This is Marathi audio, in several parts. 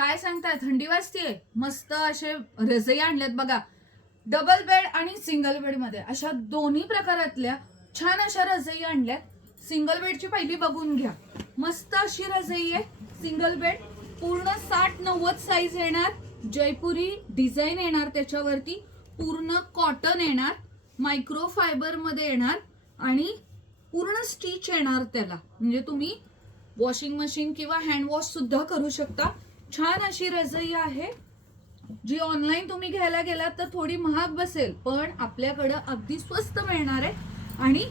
काय सांगताय? थंडी वाजतीये. मस्त असे रजई आणल्यात बघा. डबल बेड आणि सिंगल बेडमध्ये अशा दोन्ही प्रकारातल्या छान अशा रजई आणल्यात. सिंगल बेडची पहिली बघून घ्या. मस्त अशी रजई आहे. सिंगल बेड पूर्ण साठ नव्वद साईज येणार. जयपुरी डिझाईन येणार त्याच्यावरती. पूर्ण कॉटन येणार. मायक्रो फायबरमध्ये येणार. आणि पूर्ण स्टिच येणार त्याला. म्हणजे तुम्ही वॉशिंग मशीन किंवा हँड वॉश सुद्धा करू शकता. छान अशी रजई आहे जी ऑनलाईन तुम्ही घ्यायला गेलात तर थोडी महाग बसेल पण आपल्याकडं अगदी स्वस्त मिळणार आहे आणि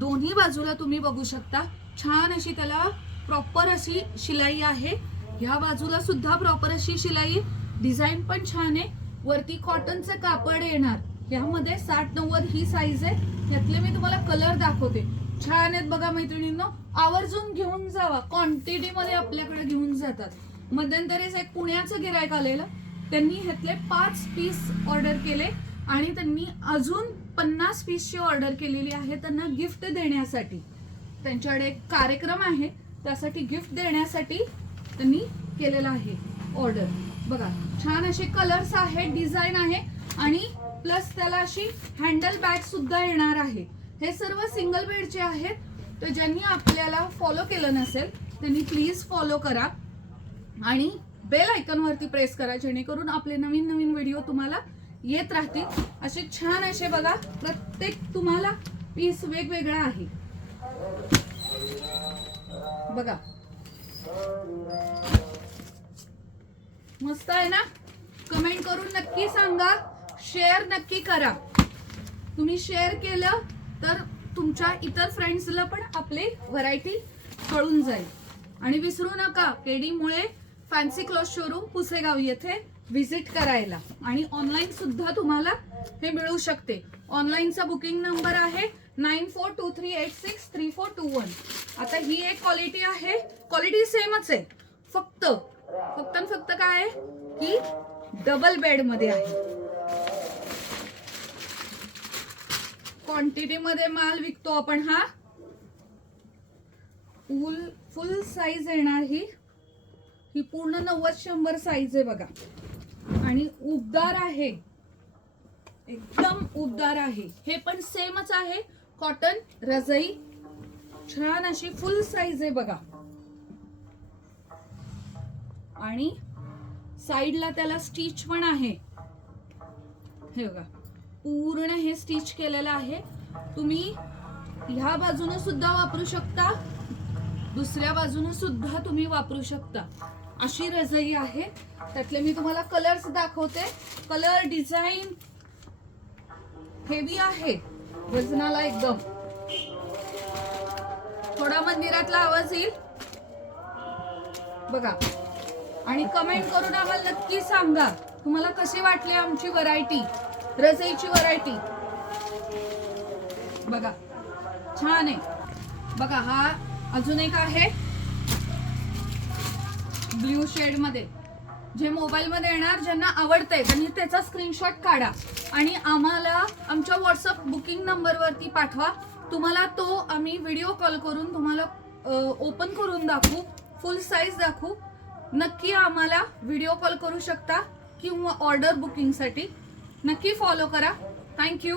दोन्ही बाजूला तुम्ही बघू शकता छान अशी त्याला प्रॉपर अशी शिलाई आहे. ह्या बाजूला सुद्धा प्रॉपर अशी शिलाई डिझाईन पण छान आहे. वरती कॉटनचं कापड येणार ह्यामध्ये साठ नव्वद ही साईज आहे. यातले मी तुम्हाला कलर दाखवते. छान आहेत बघा मैत्रिणींनो आवर्जून घेऊन जावा. क्वांटिटीमध्ये आपल्याकडे घेऊन जातात. मध्यंतरीच एक पुण्याचं गिरायक आलेलं. त्यांनी ह्यातले पाच पीस ऑर्डर केले आणि त्यांनी अजून पन्नास पीसची ऑर्डर केलेली आहे त्यांना गिफ्ट देण्यासाठी. त्यांच्याकडे एक कार्यक्रम आहे त्यासाठी गिफ्ट देण्यासाठी त्यांनी केलेला आहे ऑर्डर बघा छान असे कलर्स आहेत डिझाईन आहे आणि प्लस त्याला अशी हँडल बॅग सुद्धा येणार आहे. हे सर्व सिंगल बेडचे आहेत तर ज्यांनी आपल्याला फॉलो केलं नसेल त्यांनी प्लीज फॉलो करा. आणि बेल आयकॉनवरती प्रेस करा जेणेकरून आपले नवीन नवीन व्हिडिओ तुम्हाला येत राहतील. असे छान असे बघा प्रत्येक तुम्हाला पीस वेगवेगळा आहे. बघा. मस्त आहे ना? कमेंट करून नक्की सांगा. शेअर नक्की करा. तुम्ही शेअर केलं तर तुमच्या इतर फ्रेंड्सला पण आपली व्हरायटी कळून जाईल. आणि विसरू नका केडीमुळे फॅन्सी क्लॉथ शोरूम पुसेगाव येथे व्हिजिट करायला. आणि ऑनलाईन सुद्धा तुम्हाला हे मिळू शकते. ऑनलाईनचा बुकिंग नंबर आहे nine four two three eight six three four two one आता ही एक क्वालिटी आहे. क्वालिटी सेमच आहे. फक्त फक्त आणि फक्त काय आहे? की डबल बेडमध्ये आहे. क्वांटिटी मध्ये माल विकतो आपण हा. फुल फुल साईज येणार ही. ही पूर्ण नव्वद शंभर साईज आहे बघा. आणि उबदार आहे. एकदम उबदार आहे. हे पण सेमच आहे. कॉटन रजई छान अशी फुल साईज आहे बघा. आणि साईडला त्याला स्टिच पण आहे. हे बघा. पूर्ण हे स्टिच केलेलं आहे. तुम्ही ह्या बाजूने सुद्धा वापरू शकता. दुसऱ्या बाजूने सुद्धा तुम्ही वापरू शकता. अशी रजई आहे. त्यातले मी तुम्हाला कलर्स दाखवते. कलर डिझाईन हेवी आहे. वजनाला एकदम. थोडा मंदिरातला आवाज येईल. बघा. आणि कमेंट करून आम्हाला नक्की सांगा. तुम्हाला कशी वाटली आमची व्हरायटी रजईची व्हरायटी बघा. छान आहे. बघा हा अजून एक आहे. ब्ल्यू शेडमध्ये. जे मोबाईल मध्ये येणार ज्यांना आवडतंय त्यांनी त्याचा स्क्रीनशॉट काढा. आणि आम्हाला आमच्या व्हॉट्सअप बुकिंग नंबरवरती पाठवा. तुम्हाला तो आम्ही व्हिडिओ कॉल करून तुम्हाला ओपन करून दाखवू. फुल साईज दाखवू. नक्की आम्हाला व्हिडिओ कॉल करू शकता किंवा ऑर्डर बुकिंगसाठी नक्की फॉलो करा. थँक्यू